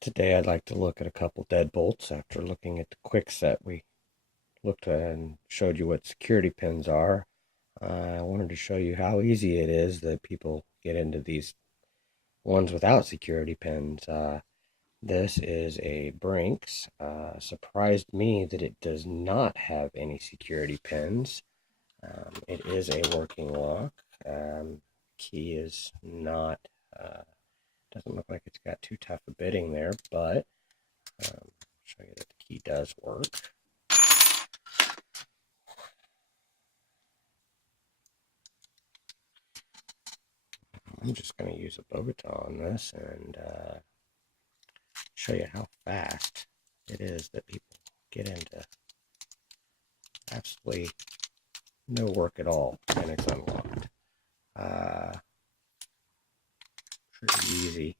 Today I'd like to look at a couple deadbolts after looking at the quick set we looked at and showed you what security pins are. I wanted to show you how easy it is that people get into these ones without security pins. This is a Brinks. Surprised me that it does not have any security pins. It is a working lock. Key is not, doesn't look like it's got too tough a bitting there, but show you that the key does work. I'm just going to use a Bogota on this and show you how fast it is that people get into absolutely no work at all, and it's unlocked. Pretty easy.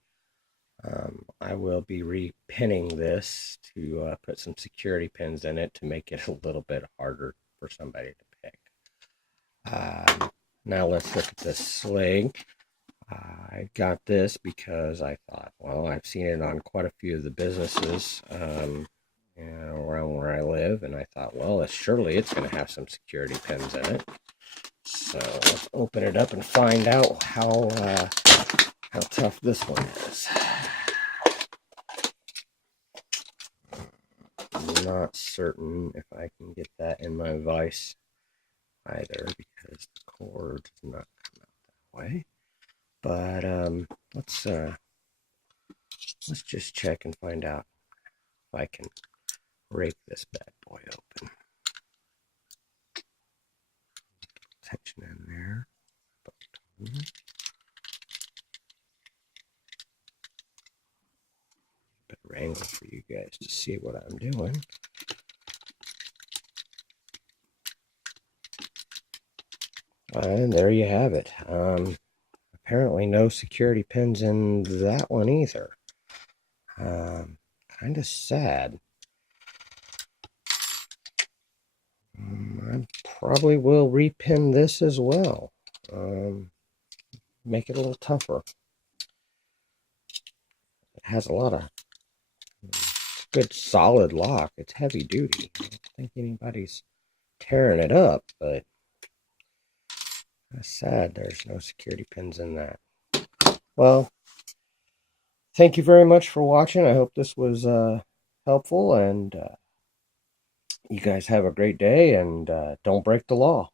I will be repinning this to put some security pins in it to make it a little bit harder for somebody to pick. Now let's look at this sling. I got this because I thought, well, I've seen it on quite a few of the businesses around where I live, and I thought, well, surely it's going to have some security pins in it. So let's open it up and find out how tough this one is. I'm not certain if I can get that in my vise either because the cord does not come out that way. But let's just check and find out if I can rake this bad boy open. Tension in there. Better angle for you guys to see what I'm doing. And there you have it. Apparently no security pins in that one either. Kind of sad. I probably will repin this as well. Make it a little tougher. It has a lot of good solid lock. It's heavy duty. I don't think anybody's tearing it up, but that's sad there's no security pins in that. Well, thank you very much for watching. I hope this was helpful, and you guys have a great day, and don't break the law.